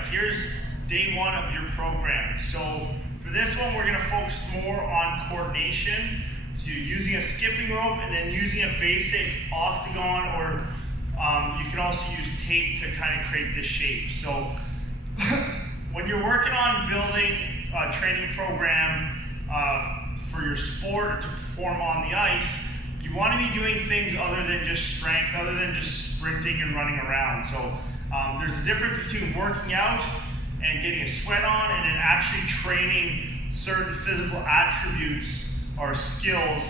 right, here's day one of your program. So for this one, we're gonna focus more on coordination. So you're using a skipping rope and then using a basic octagon, or you can also use tape to kind of create this shape. So when you're working on building a training program for your sport to perform on the ice, you want to be doing things other than just strength, other than just sprinting and running around. So there's a difference between working out and getting a sweat on and then actually training certain physical attributes or skills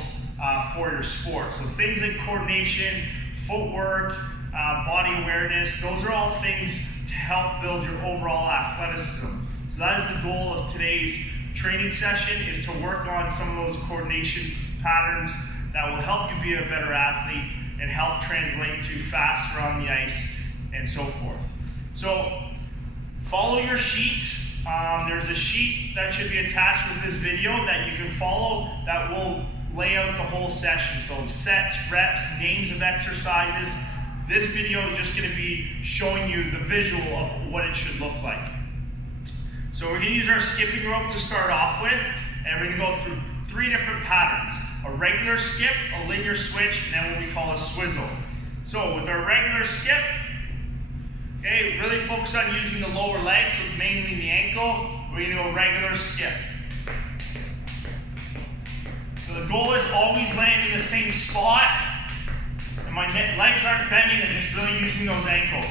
for your sport. So things like coordination, footwork, body awareness, those are all things to help build your overall athleticism. So that is the goal of today's training session, is to work on some of those coordination patterns that will help you be a better athlete and help translate to faster on the ice and so forth. So follow your sheet. There's a sheet that should be attached with this video that you can follow that will lay out the whole session. So sets, reps, names of exercises. This video is just going to be showing you the visual of what it should look like. So we're going to use our skipping rope to start off with, and we're going to go through 3 different patterns. A regular skip, a linear switch, and then what we call a swizzle. So with our regular skip, okay, really focus on using the lower legs, so mainly the ankle. We're going to go regular skip. So the goal is always landing in the same spot, and my legs aren't bending, I'm just really using those ankles.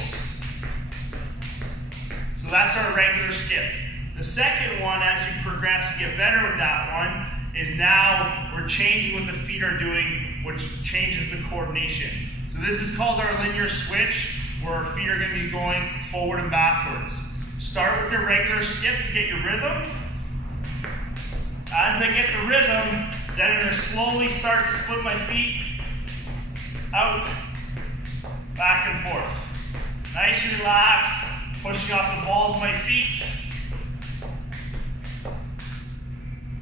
So that's our regular skip. The second one, as you progress to get better with that one, is now we're changing what the feet are doing, which changes the coordination. So this is called our linear switch, where our feet are going to be going forward and backwards. Start with your regular skip to get your rhythm. As I get the rhythm, then I'm going to slowly start to split my feet out, back and forth. Nice and relaxed, pushing off the balls of my feet.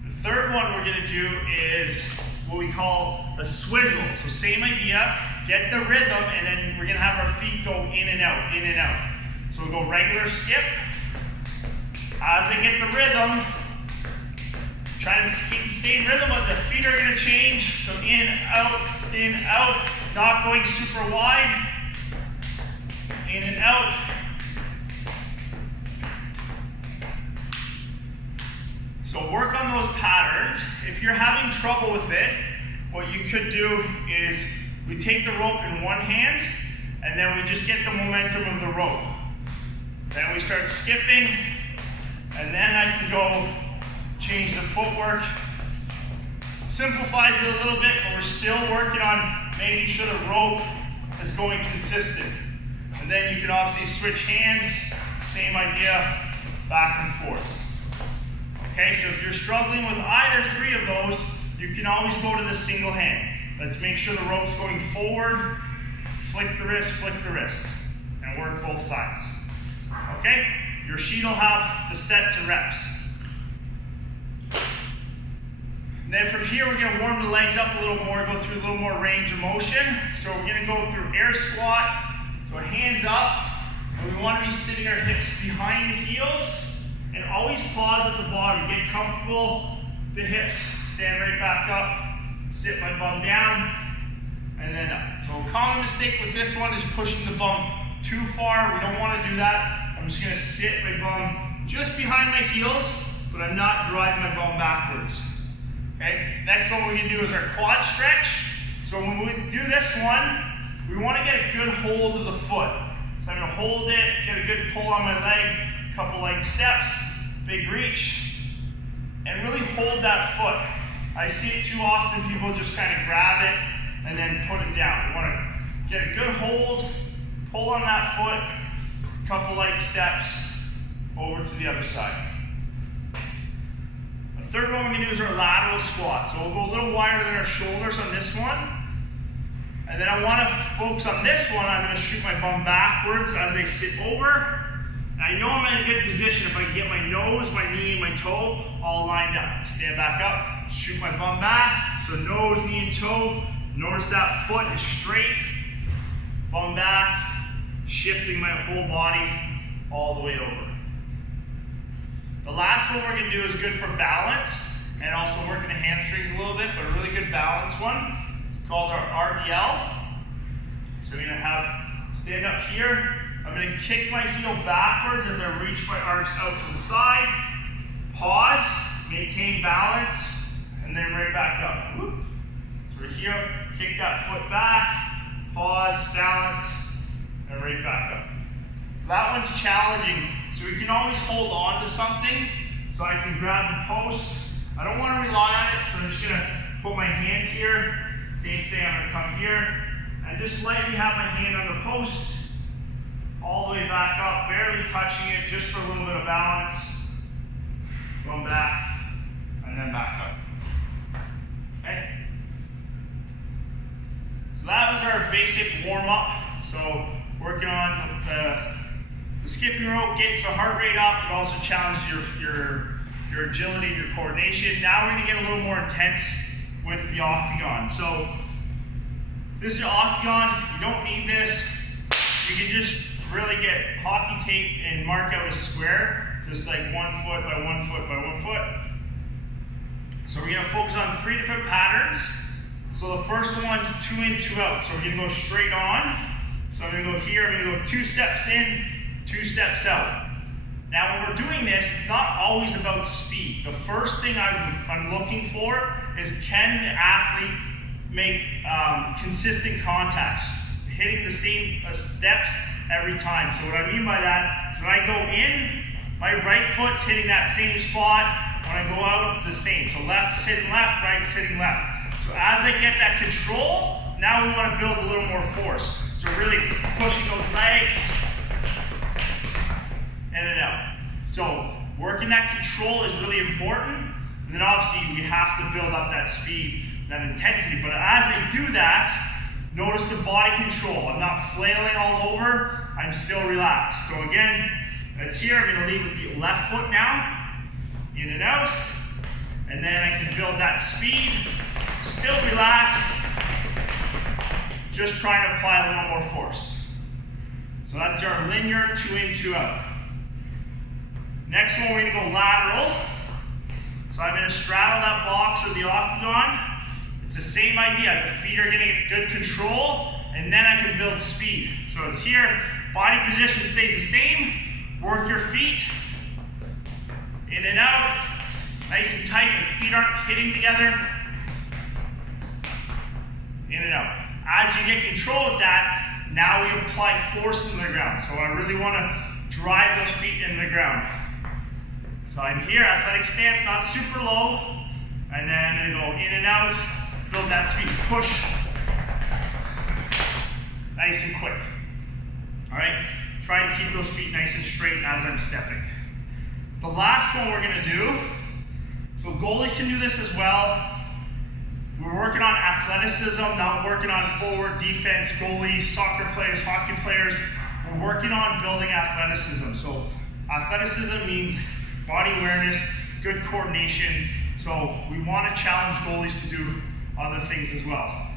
The third one we're going to do is what we call a swizzle. So same idea, get the rhythm, and then we're going to have our feet go in and out, in and out. So we'll go regular skip. As I get the rhythm, trying to keep the same rhythm, but the feet are going to change. So in, out, not going super wide. In and out. So work on those patterns. If you're having trouble with it, what you could do is we take the rope in one hand and then we just get the momentum of the rope. Then we start skipping, and then I can go change the footwork. Simplifies it a little bit, but we're still working on making sure the rope is going consistent. And then you can obviously switch hands, same idea, back and forth. Okay, so if you're struggling with either 3 of those, you can always go to the single hand. Let's make sure the rope's going forward, flick the wrist, and work both sides. Okay, your sheet will have the sets and reps. And then from here, we're gonna warm the legs up a little more, go through a little more range of motion. So we're gonna go through air squat, so hands up, and we wanna be sitting our hips behind the heels, and always pause at the bottom, get comfortable, the hips, stand right back up, sit my bum down, and then up. So a common mistake with this one is pushing the bum too far. We don't want to do that. I'm just going to sit my bum just behind my heels, but I'm not driving my bum backwards. Okay, next one we're going to do is our quad stretch. So when we do this one, we want to get a good hold of the foot. So I'm going to hold it, get a good pull on my leg, couple light steps, big reach, and really hold that foot. I see it too often, people just kind of grab it and then put it down. You want to get a good hold, pull on that foot, couple light steps, over to the other side. The third one we're going to do is our lateral squat. So we'll go a little wider than our shoulders on this one. And then I want to focus on this one. I'm going to shoot my bum backwards as I sit over. I know I'm in a good position if I can get my nose, my knee, and my toe all lined up. Stand back up, shoot my bum back. So nose, knee, and toe. Notice that foot is straight. Bum back, shifting my whole body all the way over. The last one we're gonna do is good for balance and also working the hamstrings a little bit, but a really good balance one. It's called our RDL. So we're gonna stand up here. I'm gonna kick my heel backwards as I reach my arms out to the side. Pause, maintain balance, and then right back up. Whoop. So we're here, kick that foot back, pause, balance, and right back up. So that one's challenging. So we can always hold on to something. So I can grab the post. I don't want to rely on it, so I'm just gonna put my hand here. Same thing, I'm gonna come here and just lightly have my hand on the post, all the way back up, barely touching it, just for a little bit of balance. Going back, and then back up. Okay? So that was our basic warm-up. So working on the skipping rope, gets the heart rate up. It also challenges your agility and your coordination. Now we're gonna get a little more intense with the octagon. So this is an octagon, you don't need this. You can just really get hockey tape and mark out a square, just like 1 foot by 1 foot by 1 foot. So we're gonna focus on 3 different patterns. So the first one's 2 in, 2 out. So we're gonna go straight on. So I'm gonna go here, I'm gonna go 2 steps in, 2 steps out. Now when we're doing this, it's not always about speed. The first thing I'm looking for is, can the athlete make consistent contacts, hitting the same steps every time. So what I mean by that is when I go in, my right foot's hitting that same spot. When I go out, it's the same. So left's hitting left, right's hitting left. So as I get that control, now we want to build a little more force. So really pushing those legs in and out. So working that control is really important. And then obviously we have to build up that speed, that intensity. But as I do that, notice the body control. I'm not flailing all over. I'm still relaxed. So again, that's here. I'm going to lead with the left foot now. In and out. And then I can build that speed. Still relaxed. Just trying to apply a little more force. So that's our linear 2 in, 2 out. Next one, we're going to go lateral. So I'm going to straddle that box or the octagon. It's the same idea. The feet are going to get good control, and then I can build speed. So it's here. Body position stays the same. Work your feet. In and out. Nice and tight. The feet aren't hitting together. In and out. As you get control of that, now we apply force into the ground. So I really want to drive those feet into the ground. So I'm here, athletic stance, not super low. And then I'm going to go in and out, build that speed, push. Nice and quick. All right, try to keep those feet nice and straight as I'm stepping. The last one we're going to do, so goalies can do this as well. We're working on athleticism, not working on forward defense, goalies, soccer players, hockey players. We're working on building athleticism. So athleticism means body awareness, good coordination. So we want to challenge goalies to do other things as well.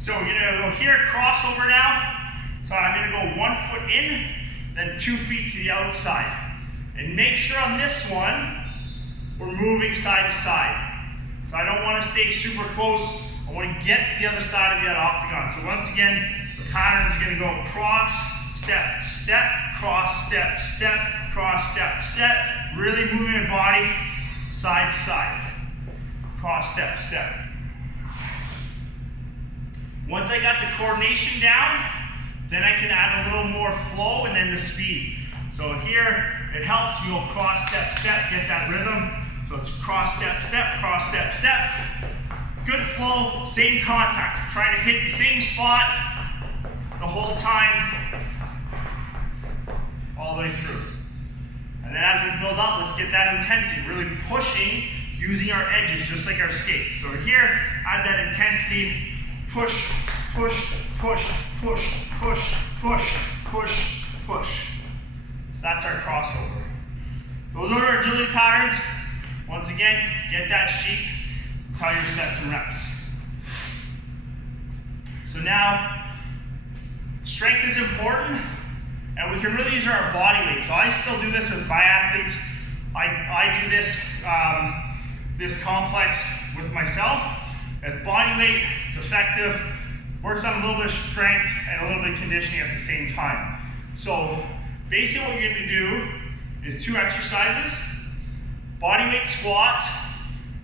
So we're going to go here, crossover now. So I'm going to go 1 foot in, then 2 feet to the outside. And make sure on this one, we're moving side to side. So I don't want to stay super close. I want to get to the other side of that octagon. So once again, the pattern is going to go cross, step, step, cross, step, step, cross, step, step. Really moving the body side to side. Cross, step, step. Once I got the coordination down, then I can add a little more flow and then the speed. So here, it helps you go cross, step, step, get that rhythm. So it's cross, step, step, cross, step, step. Good flow, same contacts. Trying to hit the same spot the whole time, all the way through. And then as we build up, let's get that intensity, really pushing, using our edges, just like our skates. So here, add that intensity, push, push, push, push, push, push, push, push. So that's our crossover. Those are our agility patterns. Once again, get that sheet, tell your sets and reps. So now, strength is important, and we can really use our body weight. So I still do this with my athletes. I do this, this complex with myself. As body weight, it's effective, works on a little bit of strength and a little bit of conditioning at the same time. So basically what you're going to do is 2 exercises, body weight squats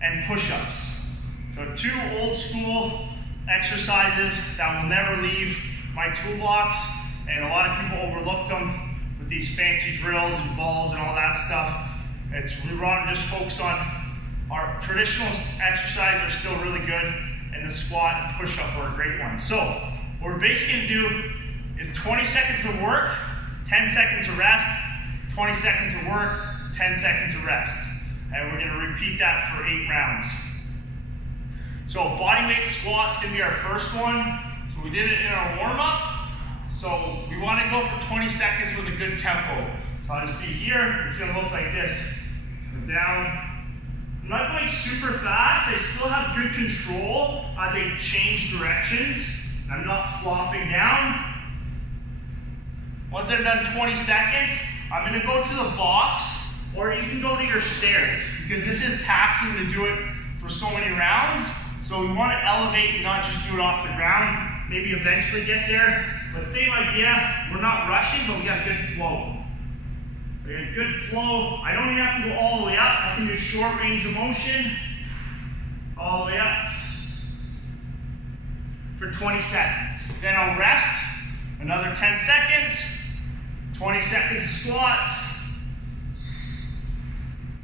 and push-ups. So 2 old school exercises that will never leave my toolbox, and a lot of people overlook them with these fancy drills and balls and all that stuff. We want to just focus on our traditional exercises are still really good, and the squat and push-up are a great one. So what we're basically going to do is 20 seconds of work, 10 seconds of rest, 20 seconds of work, 10 seconds of rest. And we're going to repeat that for 8 rounds. So body weight squats can be our first one. So we did it in our warm-up. So we want to go for 20 seconds with a good tempo. So I'll just be here. It's going to look like this. So down. I'm not going super fast. I still have good control as I change directions. I'm not flopping down. Once I've done 20 seconds, I'm going to go to the box, or you can go to your stairs, because this is taxing to do it for so many rounds. So we want to elevate and not just do it off the ground. Maybe eventually get there. But same idea, we're not rushing, but we got good flow. We got good flow. I don't even have to go all the way up. I can do short range of motion all the way up for 20 seconds. Then I'll rest another 10 seconds, 20 seconds of squats,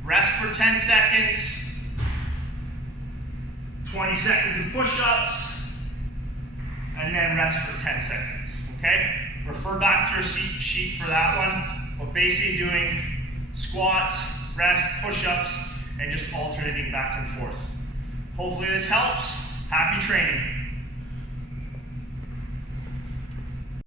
rest for 10 seconds, 20 seconds of push-ups, and then rest for 10 seconds, okay? Refer back to your sheet for that one. But basically doing squats, rest, push-ups, and just alternating back and forth. Hopefully this helps. Happy training.